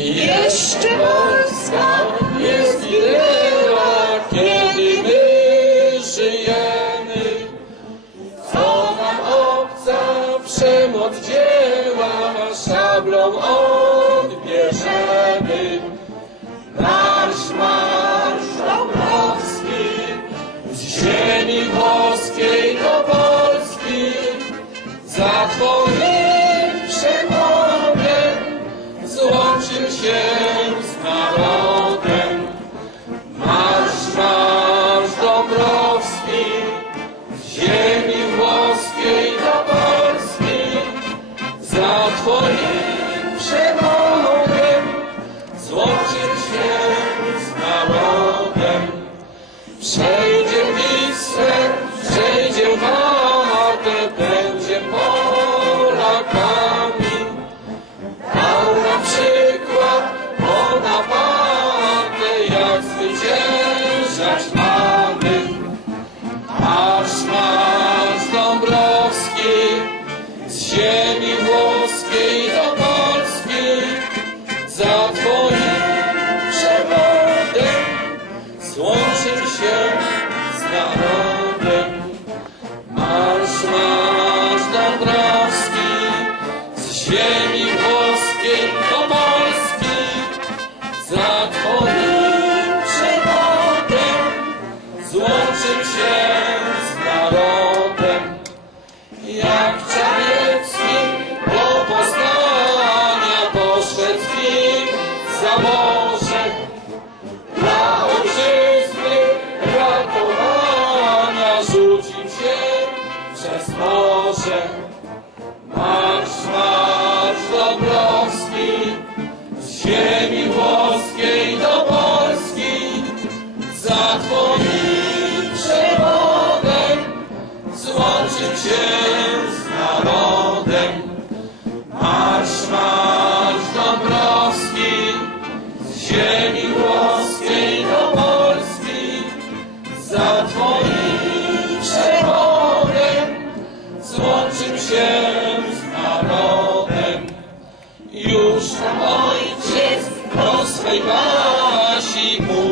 Jeszcze Polska nie zginęła, kiedy my żyjemy. Co nam obca przemoc dzieła, szablą odbierzemy. Marsz, marsz Dąbrowski, z ziemi włoskiej do Polski, za twoim twoim przemogiem złączył się z narodem. Przejdzie Wisłę, przejdzie Wartę, będzie Polakami. Dał nam przykład Bonaparte, jak zwyciężać mamy. Marsz, marsz Dąbrowski, z ziemi za twoim przewodem złączył się z narodem. Już nam ojciec do swej mówi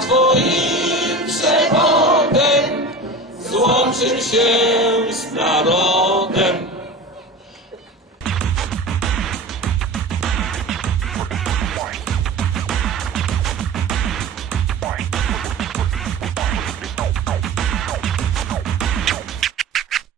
Twoim przewodem złączym się z narodem.